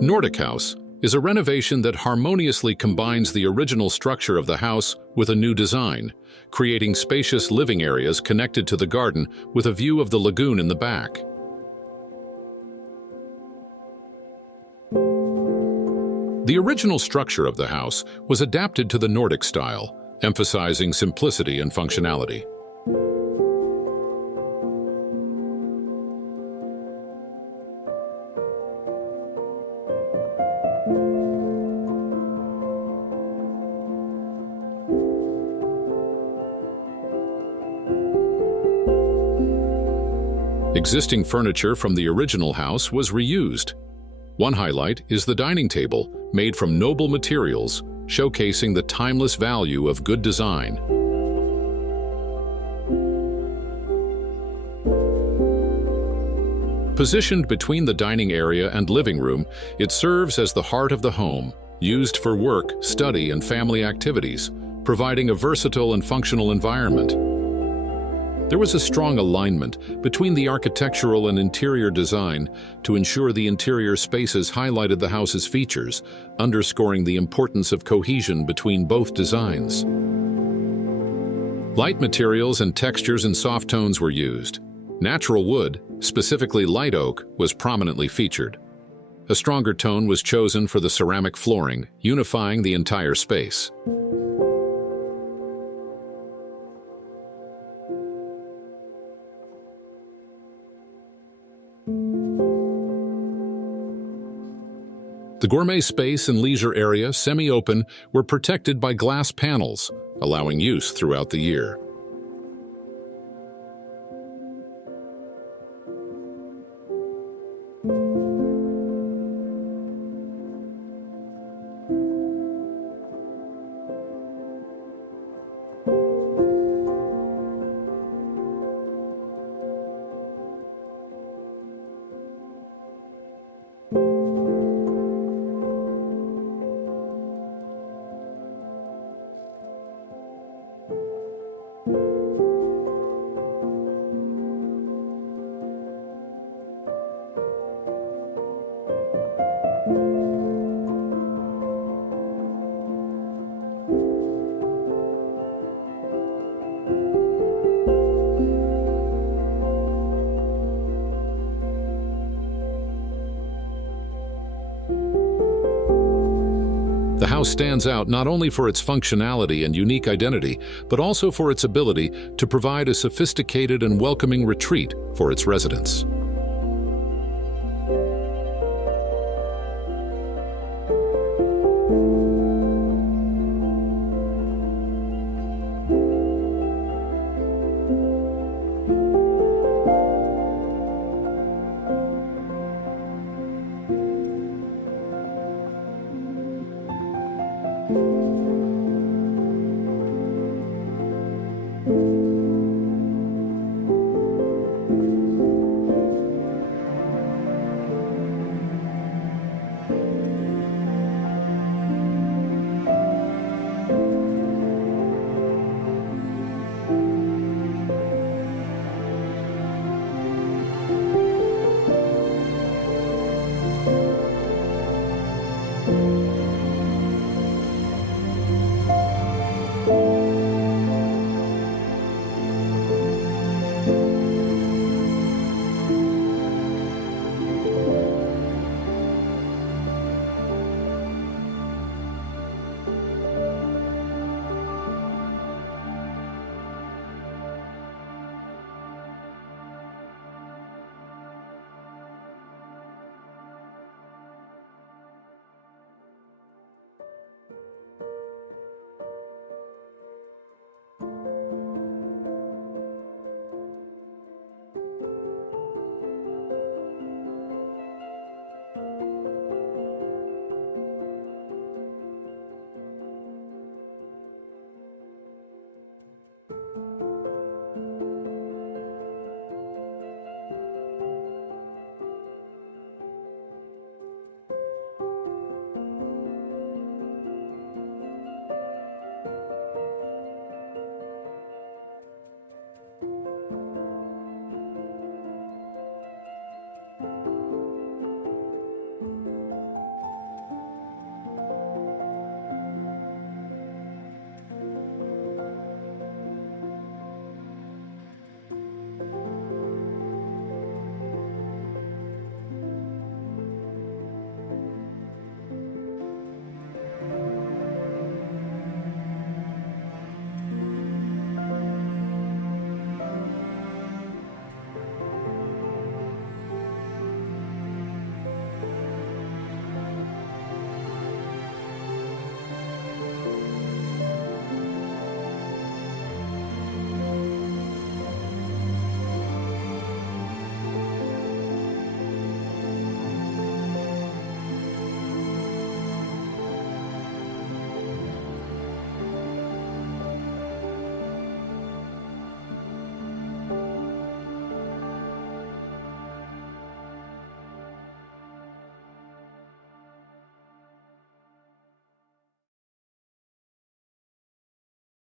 Nordic House is a renovation that harmoniously combines the original structure of the house with a new design, creating spacious living areas connected to the garden with a view of the lagoon in the back. The original structure of the house was adapted to the Nordic style, emphasizing simplicity and functionality. Existing furniture from the original house was reused. One highlight is the dining table, made from noble materials, showcasing the timeless value of good design. Positioned between the dining area and living room, it serves as the heart of the home, used for work, study, and family activities, providing a versatile and functional environment. There was a strong alignment between the architectural and interior design to ensure the interior spaces highlighted the house's features, underscoring the importance of cohesion between both designs. Light materials and textures and soft tones were used. Natural wood, specifically light oak, was prominently featured. A stronger tone was chosen for the ceramic flooring, unifying the entire space. The gourmet space and leisure area, semi-open, were protected by glass panels, allowing use throughout the year. The house stands out not only for its functionality and unique identity, but also for its ability to provide a sophisticated and welcoming retreat for its residents.